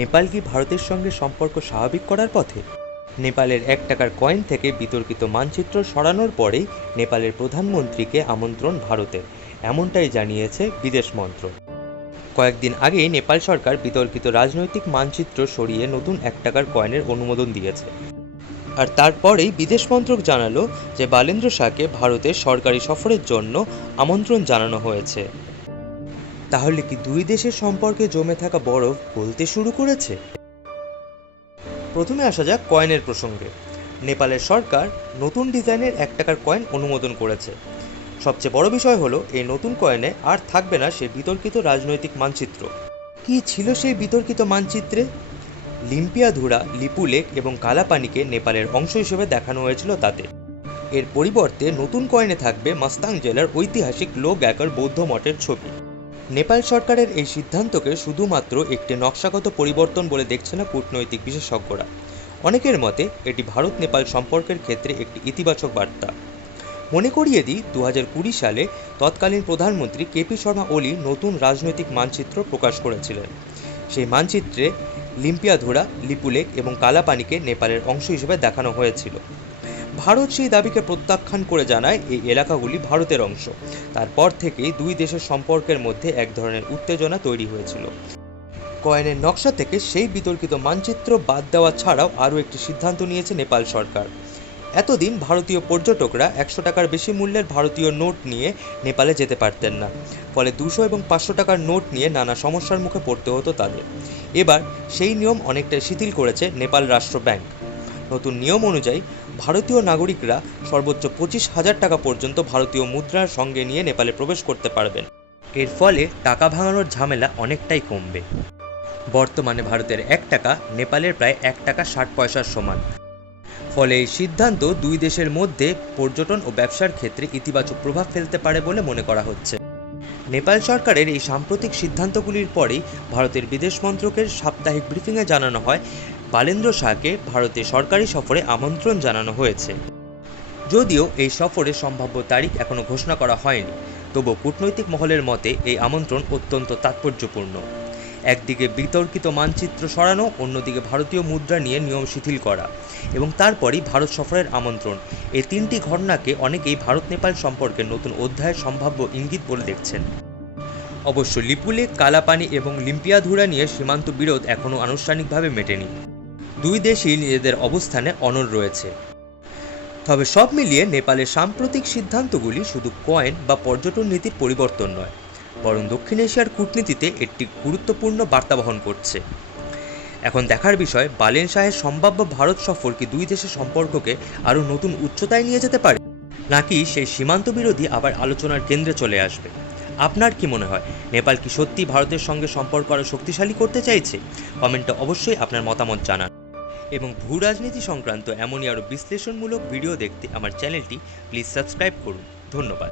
নেপাল কি ভারতের সঙ্গে সম্পর্ক স্বাভাবিক করার পথে? নেপালের ১ টাকার কয়েন থেকে বিতর্কিত মানচিত্র সরানোর পরেই নেপালের প্রধানমন্ত্রীকে আমন্ত্রণ ভারতের, এমনটাই জানিয়েছে বিদেশ মন্ত্রক। কয়েকদিন আগেই নেপাল সরকার বিতর্কিত রাজনৈতিক মানচিত্র সরিয়ে নতুন ১ টাকার কয়েনের অনুমোদন দিয়েছে। আর তারপরেই বিদেশ মন্ত্রক জানালো যে বালেন্দ্র শাহকে ভারতের সরকারি সফরের জন্য আমন্ত্রণ জানানো হয়েছে। তাহলে কি দুই দেশের সম্পর্কে জমে থাকা বরফ গলতে শুরু করেছে? প্রথমে আসা যাক কয়েনের প্রসঙ্গে। নেপালের সরকার নতুন ডিজাইনের ১ টাকার কয়েন অনুমোদন করেছে। সবচেয়ে বড় বিষয় হলো এই নতুন কয়েনে আর থাকবে না সেই বিতর্কিত রাজনৈতিক মানচিত্র। কি ছিল সেই বিতর্কিত মানচিত্রে? লিম্পিয়াধুরা, লিপুলেক এবং কালাপানিকে নেপালের অংশ হিসেবে দেখানো হয়েছিল তাতে। এর পরিবর্তে নতুন কয়েনে থাকবে মাস্তাং জেলার ঐতিহাসিক লো গ্যাকর বৌদ্ধ মঠের ছবি। নেপাল সরকারের এই সিদ্ধান্তকে শুধুমাত্র একটি নকশাগত পরিবর্তন বলে দেখছে না কূটনৈতিক বিশেষজ্ঞরা। অনেকের মতে এটি ভারত নেপাল সম্পর্কের ক্ষেত্রে একটি ইতিবাচক বার্তা। মনে করিয়ে দিই, ২০২০ সালে তৎকালীন প্রধানমন্ত্রী কেপি শর্মা ওলি নতুন রাজনৈতিক মানচিত্র প্রকাশ করেছিলেন। সেই মানচিত্রে লিম্পিয়াধুরা, লিপুলেক এবং কালাপানিকে নেপালের অংশ হিসেবে দেখানো হয়েছিল। ভারত সেই দাবিকে প্রত্যাখ্যান করে জানায় এই এলাকাগুলি ভারতের অংশ। তারপর থেকেই দুই দেশের সম্পর্কের মধ্যে এক ধরনের উত্তেজনা তৈরি হয়েছিল। কয়েনের নকশা থেকে সেই বিতর্কিত মানচিত্র বাদ দেওয়া ছাড়াও আরও একটি সিদ্ধান্ত নিয়েছে নেপাল সরকার। এতদিন ভারতীয় পর্যটকরা ১০০ টাকার বেশি মূল্যের ভারতীয় নোট নিয়ে নেপালে যেতে পারতেন না। ফলে ২০০ এবং ৫০০ টাকার নোট নিয়ে নানা সমস্যার মুখে পড়তে হতো তাদের। এবার সেই নিয়ম অনেকটাই শিথিল করেছে নেপাল রাষ্ট্র ব্যাংক। নতুন নিয়ম অনুযায়ী ভারতীয় নাগরিকরা সর্বোচ্চ ২৫,০০০ টাকা পর্যন্ত ভারতীয় মুদ্রার সঙ্গে নিয়ে নেপালে প্রবেশ করতে পারবেন। এর ফলে টাকা ভাঙানোর ঝামেলা অনেকটাই কমবে। বর্তমানে ভারতের ১ টাকা নেপালের প্রায় ১ টাকা ৬০ পয়সার সমান। ফলে এই সিদ্ধান্ত দুই দেশের মধ্যে পর্যটন ও ব্যবসার ক্ষেত্রে ইতিবাচক প্রভাব ফেলতে পারে বলে মনে করা হচ্ছে। নেপাল সরকারের এই সাম্প্রতিক সিদ্ধান্তগুলির পরেই ভারতের বিদেশ মন্ত্রকের সাপ্তাহিক ব্রিফিংয়ে জানানো হয় বালেন্দ্র শাহকে ভারতে সরকারি সফরে আমন্ত্রণ জানানো হয়েছে। যদিও এই সফরের সম্ভাব্য তারিখ এখনও ঘোষণা করা হয়নি, তবুও কূটনৈতিক মহলের মতে এই আমন্ত্রণ অত্যন্ত তাৎপর্যপূর্ণ। একদিকে বিতর্কিত মানচিত্র সরানো, অন্যদিকে ভারতীয় মুদ্রা নিয়ে নিয়ম শিথিল করা এবং তারপরই ভারত সফরের আমন্ত্রণ, এই তিনটি ঘটনাকে অনেকেই ভারত নেপাল সম্পর্কের নতুন অধ্যায়ের সম্ভাব্য ইঙ্গিত বলে দেখছেন। অবশ্য লিপুলেক, কালাপানি এবং লিম্পিয়াধুরা নিয়ে সীমান্ত বিরোধ এখনও আনুষ্ঠানিকভাবে মেটেনি। দুই দেশই নিজেদের অবস্থানে অনড় রয়েছে। তবে সব মিলিয়ে নেপালের সাম্প্রতিক সিদ্ধান্তগুলি শুধু কয়েন বা পর্যটন নীতির পরিবর্তন নয়, বরং দক্ষিণ এশিয়ার কূটনীতিতে একটি গুরুত্বপূর্ণ বার্তা বহন করছে। এখন দেখার বিষয়, বালেন শাহের সম্ভাব্য ভারত সফর কি দুই দেশের সম্পর্ককে আরও নতুন উচ্চতায় নিয়ে যেতে পারে, নাকি সেই সীমান্ত বিরোধী আবার আলোচনার কেন্দ্রে চলে আসবে? আপনার কি মনে হয়, নেপাল কি সত্যি ভারতের সঙ্গে সম্পর্ক আরও শক্তিশালী করতে চাইছে? কমেন্টে অবশ্যই আপনার মতামত জানান। এবং ভূ রাজনীতি সংক্রান্ত এমনই আরও বিশ্লেষণমূলক ভিডিও দেখতে আমার চ্যানেলটি প্লিজ সাবস্ক্রাইব করুন। ধন্যবাদ।